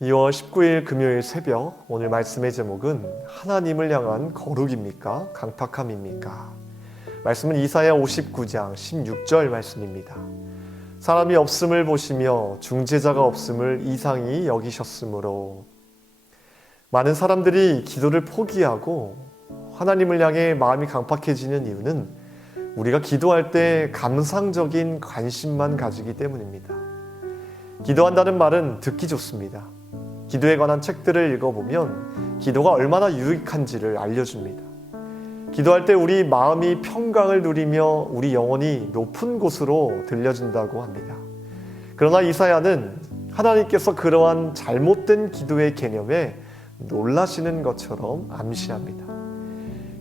2월 19일 금요일 새벽, 오늘 말씀의 제목은 하나님을 향한 거룩입니까? 강팍함입니까? 말씀은 이사야 59장 16절 말씀입니다. 사람이 없음을 보시며 중재자가 없음을 이상히 여기셨으므로. 많은 사람들이 기도를 포기하고 하나님을 향해 마음이 강팍해지는 이유는 우리가 기도할 때 감상적인 관심만 가지기 때문입니다. 기도한다는 말은 듣기 좋습니다. 기도에 관한 책들을 읽어보면 기도가 얼마나 유익한지를 알려줍니다. 기도할 때 우리 마음이 평강을 누리며 우리 영혼이 높은 곳으로 들려진다고 합니다. 그러나 이사야는 하나님께서 그러한 잘못된 기도의 개념에 놀라시는 것처럼 암시합니다.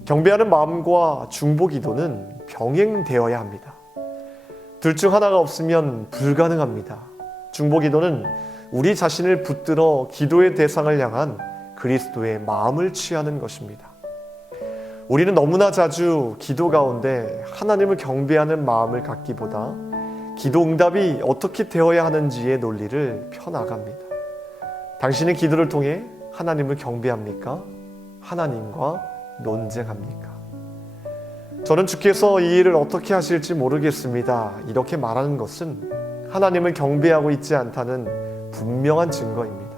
경배하는 마음과 중보 기도는 병행되어야 합니다. 둘 중 하나가 없으면 불가능합니다. 중보 기도는 우리 자신을 붙들어 기도의 대상을 향한 그리스도의 마음을 취하는 것입니다. 우리는 너무나 자주 기도 가운데 하나님을 경배하는 마음을 갖기보다 기도 응답이 어떻게 되어야 하는지의 논리를 펴나갑니다. 당신의 기도를 통해 하나님을 경배합니까? 하나님과 논쟁합니까? 저는 주께서 이 일을 어떻게 하실지 모르겠습니다. 이렇게 말하는 것은 하나님을 경배하고 있지 않다는 분명한 증거입니다.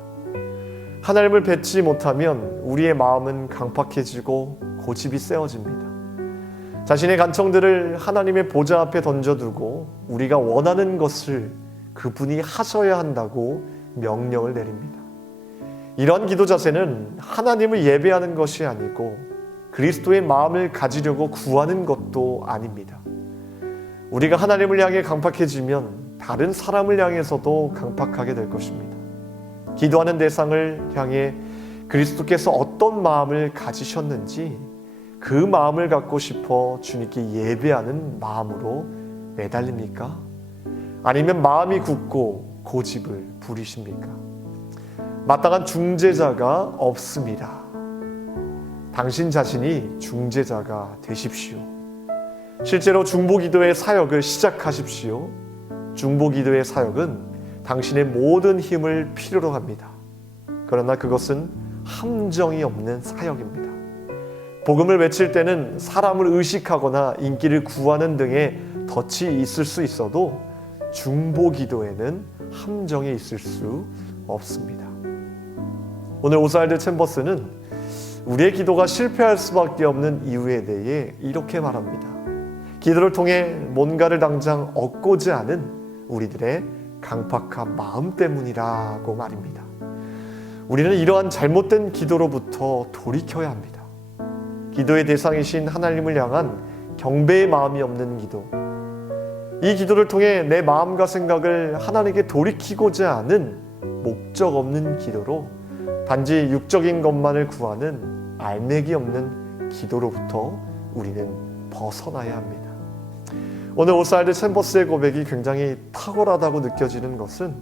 하나님을 뵙지 못하면 우리의 마음은 강팍해지고 고집이 세워집니다. 자신의 간청들을 하나님의 보좌 앞에 던져두고 우리가 원하는 것을 그분이 하셔야 한다고 명령을 내립니다. 이런 기도 자세는 하나님을 예배하는 것이 아니고 그리스도의 마음을 가지려고 구하는 것도 아닙니다. 우리가 하나님을 향해 강팍해지면 다른 사람을 향해서도 강팍하게 될 것입니다. 기도하는 대상을 향해 그리스도께서 어떤 마음을 가지셨는지 그 마음을 갖고 싶어 주님께 예배하는 마음으로 매달립니까? 아니면 마음이 굳고 고집을 부리십니까? 마땅한 중재자가 없습니다. 당신 자신이 중재자가 되십시오. 실제로 중보기도의 사역을 시작하십시오. 중보기도의 사역은 당신의 모든 힘을 필요로 합니다. 그러나 그것은 함정이 없는 사역입니다. 복음을 외칠 때는 사람을 의식하거나 인기를 구하는 등의 덫이 있을 수 있어도 중보기도에는 함정이 있을 수 없습니다. 오늘 오스왈드 챔버스는 우리의 기도가 실패할 수밖에 없는 이유에 대해 이렇게 말합니다. 기도를 통해 뭔가를 당장 얻고자 하는 우리들의 강팍한 마음 때문이라고 말입니다. 우리는 이러한 잘못된 기도로부터 돌이켜야 합니다. 기도의 대상이신 하나님을 향한 경배의 마음이 없는 기도, 이 기도를 통해 내 마음과 생각을 하나님께 돌이키고자 하는 목적 없는 기도로 단지 육적인 것만을 구하는 알맹이 없는 기도로부터 우리는 벗어나야 합니다. 오늘 오스왈드 챔버스의 고백이 굉장히 탁월하다고 느껴지는 것은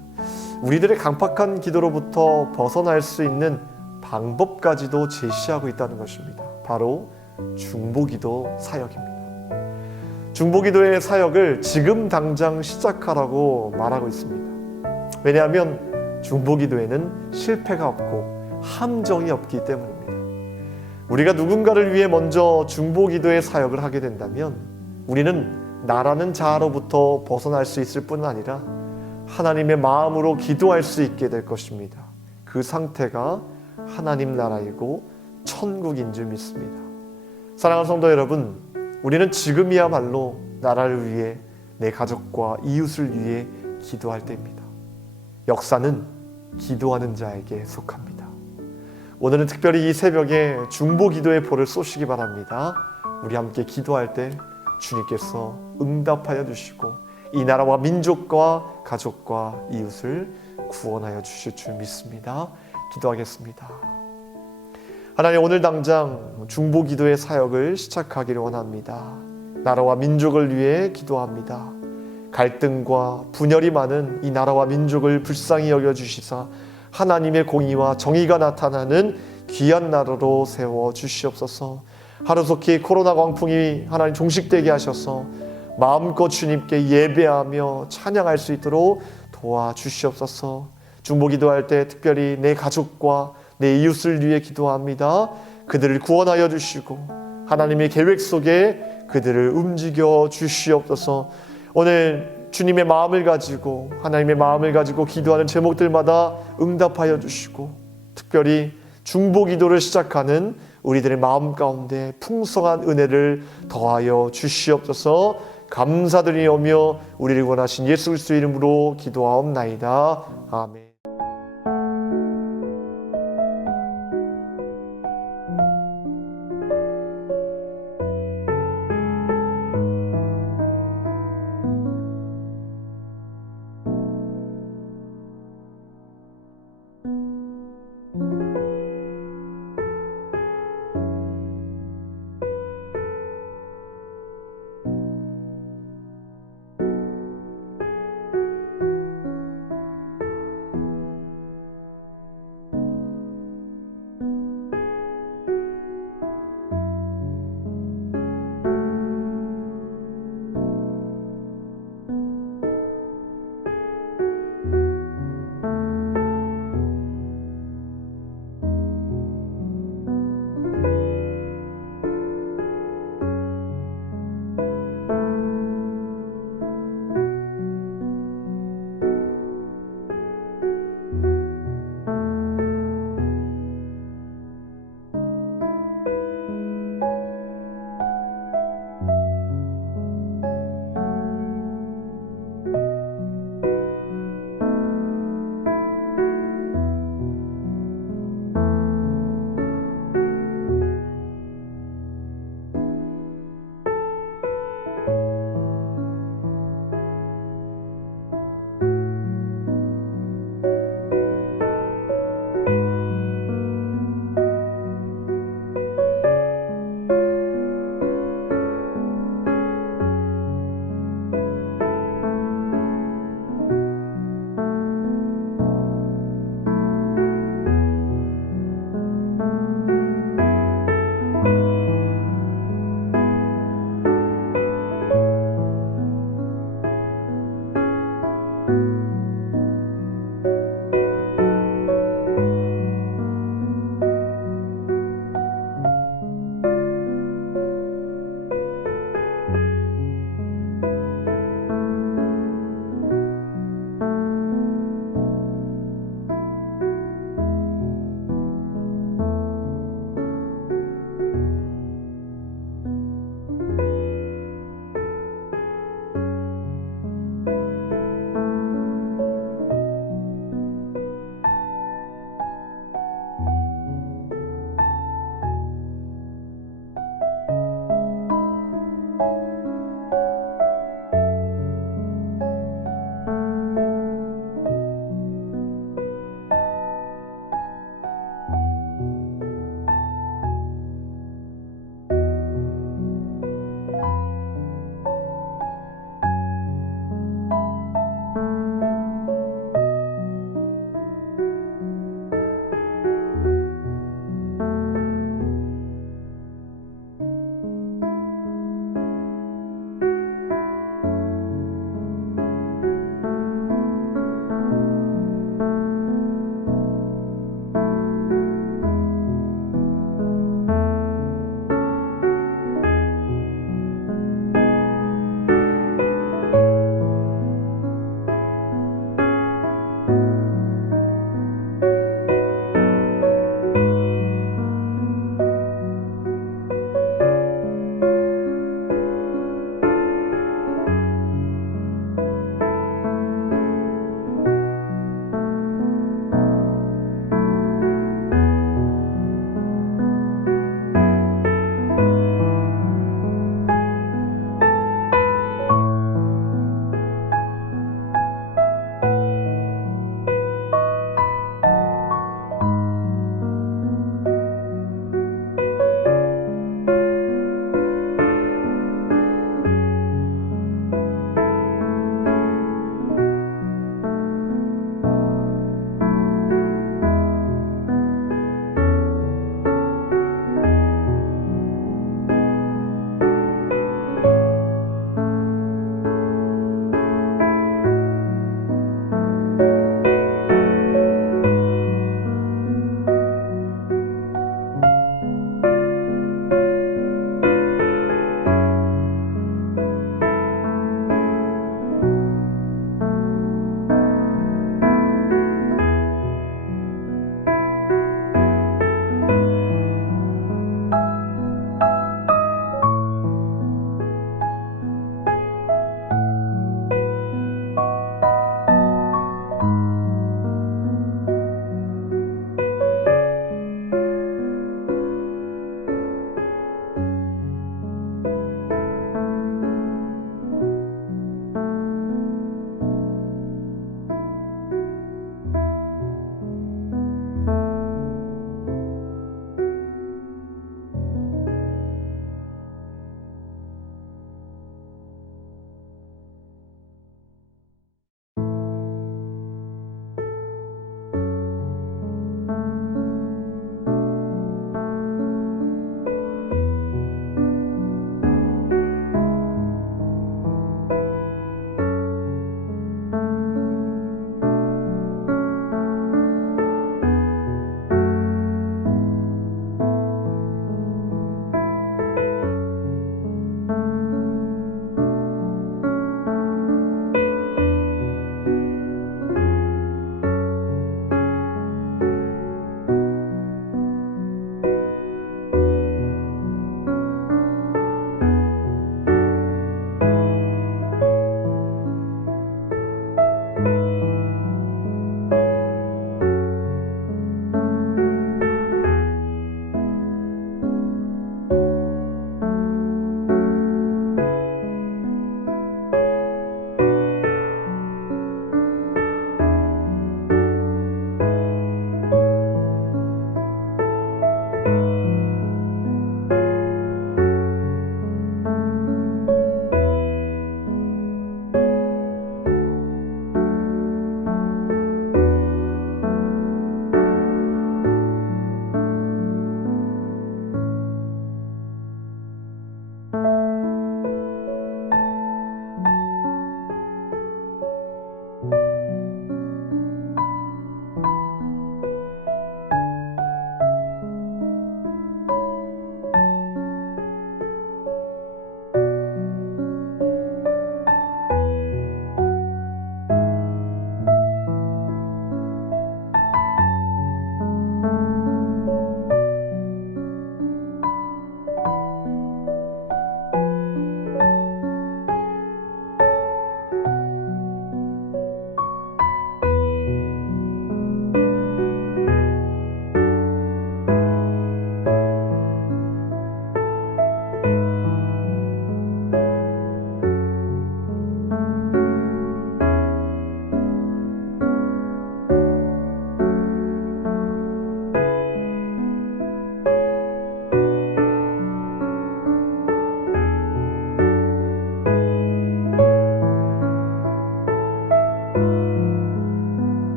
우리들의 강팍한 기도로부터 벗어날 수 있는 방법까지도 제시하고 있다는 것입니다. 바로 중보기도 사역입니다. 중보기도의 사역을 지금 당장 시작하라고 말하고 있습니다. 왜냐하면 중보기도에는 실패가 없고 함정이 없기 때문입니다. 우리가 누군가를 위해 먼저 중보기도의 사역을 하게 된다면 우리는 나라는 자아로부터 벗어날 수 있을 뿐 아니라 하나님의 마음으로 기도할 수 있게 될 것입니다. 그 상태가 하나님 나라이고 천국인 줄 믿습니다. 사랑하는 성도 여러분, 우리는 지금이야말로 나라를 위해 내 가족과 이웃을 위해 기도할 때입니다. 역사는 기도하는 자에게 속합니다. 오늘은 특별히 이 새벽에 중보기도의 볼을 쏘시기 바랍니다. 우리 함께 기도할 때 주님께서 응답하여 주시고 이 나라와 민족과 가족과 이웃을 구원하여 주실 줄 믿습니다. 기도하겠습니다. 하나님, 오늘 당장 중보기도의 사역을 시작하기를 원합니다. 나라와 민족을 위해 기도합니다. 갈등과 분열이 많은 이 나라와 민족을 불쌍히 여겨주시사 하나님의 공의와 정의가 나타나는 귀한 나라로 세워주시옵소서. 하루속히 코로나 광풍이 하나님 종식되게 하셔서 마음껏 주님께 예배하며 찬양할 수 있도록 도와주시옵소서. 중보 기도할 때 특별히 내 가족과 내 이웃을 위해 기도합니다. 그들을 구원하여 주시고 하나님의 계획 속에 그들을 움직여 주시옵소서. 오늘 주님의 마음을 가지고 하나님의 마음을 가지고 기도하는 제목들마다 응답하여 주시고 특별히 중보 기도를 시작하는 우리들의 마음 가운데 풍성한 은혜를 더하여 주시옵소서. 감사드리오며 우리를 원하신 예수 그리스도의 이름으로 기도하옵나이다. 아멘.